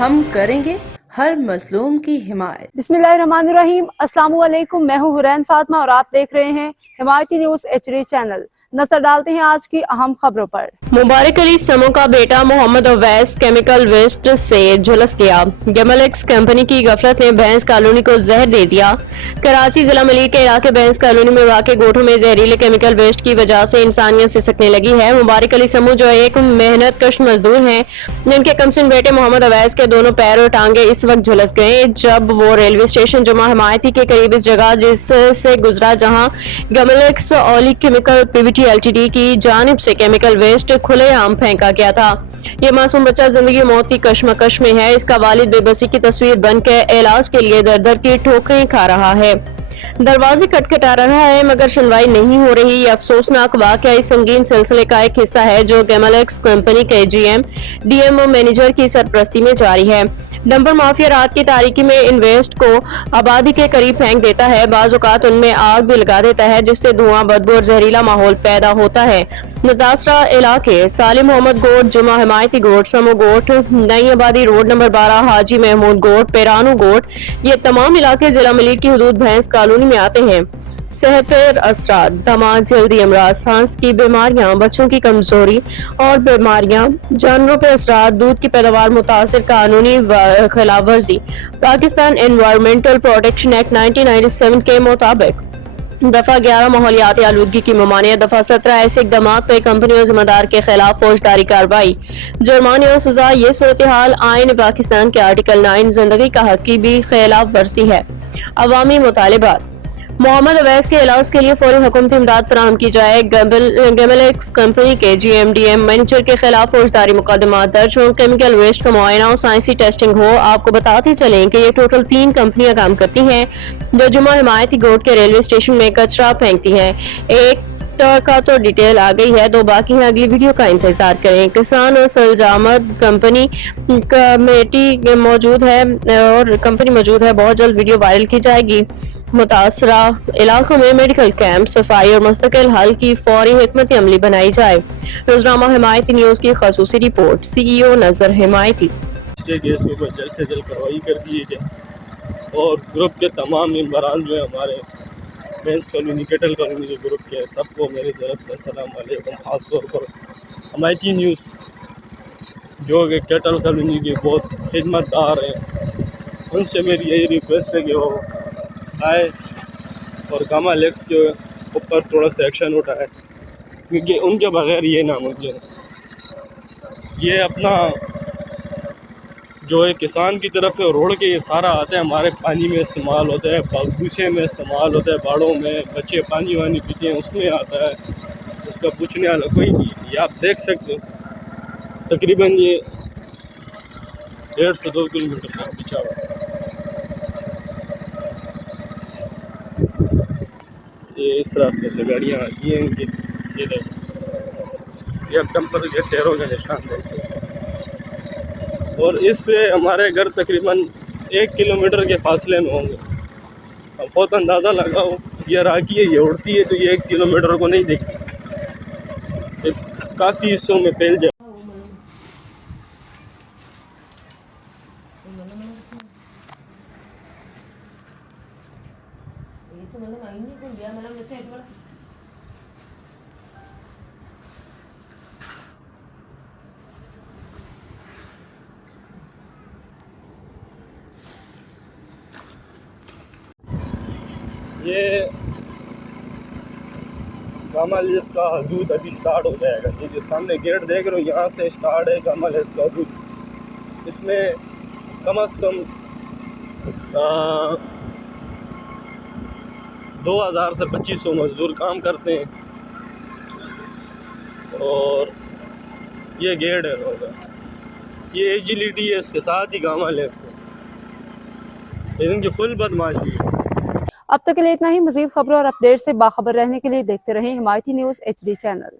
ہم کریں گے ہر مظلوم کی حمایت۔ بسم اللہ الرحمن الرحیم۔ السلام علیکم، میں ہوں حرین فاطمہ اور آپ دیکھ رہے ہیں حمایتی نیوز HD چینل۔ نظر ڈالتے ہیں آج کی اہم خبروں پر۔ مبارک علی سمو کا بیٹا محمد اویس کیمیکل ویسٹ سے جھلس گیا۔ گیملیکس کمپنی کی غفلت نے بھینس کالونی کو زہر دے دیا۔ کراچی ضلع ملیر کے علاقے بھینس کالونی میں واقع گوٹھوں میں زہریلے کیمیکل ویسٹ کی وجہ سے انسانیت سسکنے لگی ہے۔ مبارک علی سمو جو ایک محنت کش مزدور ہیں، جن کے کمسن بیٹے محمد اویس کے دونوں پیر اور ٹانگیں اس وقت جھلس گئے جب وہ ریلوے اسٹیشن جمعہ حمایتی کے قریب اس جگہ جس سے گزرا جہاں گیملیکس اولی کیمیکل PVT LTD کی جانب سے کیمیکل ویسٹ کھلے عام پھینکا گیا تھا۔ یہ معصوم بچہ زندگی موت کی کشمکش میں ہے۔ اس کا والد بے بسی کی تصویر بن کے علاج کے لیے در در کی ٹھوکریں کھا رہا ہے۔ دروازے کٹکھٹا رہا ہے مگر سنوائی نہیں ہو رہی۔ یہ افسوسناک واقعہ اس سنگین سلسلے کا ایک حصہ ہے جو گیملیکس کمپنی کے GM DMO مینیجر کی سرپرستی میں جاری ہے۔ ڈمپر مافیا رات کی تاریکی میں ان ویسٹ کو آبادی کے قریب پھینک دیتا ہے۔ بعض اوقات ان میں آگ بھی لگا دیتا ہے جس سے دھواں، بدبو اور زہریلا ماحول پیدا ہوتا ہے۔ متاثرہ علاقے سالم محمد گوٹ، جمعہ حمایتی گوٹ، سمو گوٹ، نئی آبادی روڈ نمبر 12، حاجی محمود گوٹ، پیرانو گوٹ، یہ تمام علاقے ضلع ملیر کی حدود بھینس کالونی میں آتے ہیں۔ صحت پر اثرات، دمہ، جلدی امراض، سانس کی بیماریاں، بچوں کی کمزوری اور بیماریاں، جانوروں پر اثرات، دودھ کی پیداوار متاثر، قانونی خلاف ورزی۔ پاکستان انوائرمنٹل پروٹیکشن ایکٹ 1997 کے مطابق دفعہ 11 ماحولیاتی آلودگی کی ممانعت، دفعہ 17 ایسے اقدامات پہ کمپنی اور ذمہ دار کے خلاف فوجداری کارروائی، جرمانے اور سزا۔ یہ صورتحال آئین پاکستان کے آرٹیکل 9 زندگی کا حق کی بھی خلاف ورزی ہے۔ عوامی مطالبات: محمد اویس کے علاج کے لیے فوری حکومتی امداد فراہم کی جائے۔ گیملیکس کمپنی کے GM DM مینیجر کے خلاف فوجداری مقدمات درج ہوں۔ کیمیکل ویسٹ کا معائنہ اور سائنسی ٹیسٹنگ ہو۔ آپ کو بتاتے چلیں کہ یہ ٹوٹل 3 کمپنیاں کام کرتی ہیں جو جمعہ حمایتی گوٹ کے ریلوے اسٹیشن میں کچرا پھینکتی ہیں۔ ایک کا تو ڈیٹیل آ گئی ہے، 2 باقی ہیں، اگلی ویڈیو کا انتظار کریں۔ کسان اور سلجامد کمپنی موجود ہے، بہت جلد ویڈیو وائرل کی جائے گی۔ متاثرہ علاقوں میں میڈیکل کیمپ، صفائی اور مستقل حل کی فوری حکمت عملی بنائی جائے۔ روزنامہ حمایتی نیوز کی خصوصی رپورٹ۔ CEO نظر حمایتی۔ گیس کے اوپر جلد سے جلد کارروائی کر دی جائے اور گروپ کے تمام ممبران جو ہیں ہمارے بھینس کالونی، کیٹل کالونی کے گروپ کے، سب کو میری طرف سے السلام علیکم۔ خاص طور پر حمایتی نیوز جو کہ کیٹل کالونی کے بہت خدمت دار ہیں، ان سے میری یہی ریکویسٹ ہے کہ وہ آئے اور گیملیکس کے اوپر تھوڑا سا ایکشن اٹھائے، کیونکہ ان کے بغیر یہ ناممکن ہے۔ یہ اپنا جو ہے کسان کی طرف سے روڑ کے یہ سارا آتا ہے، ہمارے پانی میں استعمال ہوتا ہے، بھوسے میں استعمال ہوتا ہے، باڑوں میں بچے پانی وانی پیتے ہیں، اس میں آتا ہے۔ اس کا پوچھنے والا کوئی نہیں ہے۔ یہ آپ دیکھ سکتے ہیں تقریباً یہ 1.5 سے 2 کلومیٹر کا بچا ہوا ہے۔ یہ اس راستے سے گاڑیاں آتی ہیں، یہ ٹمپر کے ٹیروں کے نشان دیکھ سکتے ہیں۔ اور اس سے ہمارے گھر تقریباً 1 کلومیٹر کے فاصلے میں ہوں گے۔ اب بہت اندازہ لگاؤ، یہ راکی ہے، یہ اڑتی ہے تو یہ 1 کلومیٹر کو نہیں دیکھتی، کافی حصوں میں پھیل جائے۔ یہ گیملیکس کا حدود ابھی سٹارٹ ہو جائے گا۔ یہ جو سامنے گیٹ دیکھ رہے ہو، یہاں سے سٹارٹ ہے گیملیکس کا حدود۔ اس میں کم از کم 2000 سے 2500 مزدور کام کرتے ہیں، اور یہ گیٹ ہے ہوگا، یہ ایجیلیٹی ہے، اس کے ساتھ ہی گیملیکس ہے، لیکن جو فل بدماشی ہے۔ اب تک کے لیے اتنا ہی۔ مزید خبروں اور اپڈیٹ سے باخبر رہنے کے لیے دیکھتے رہیں حمایتی نیوز HD چینل۔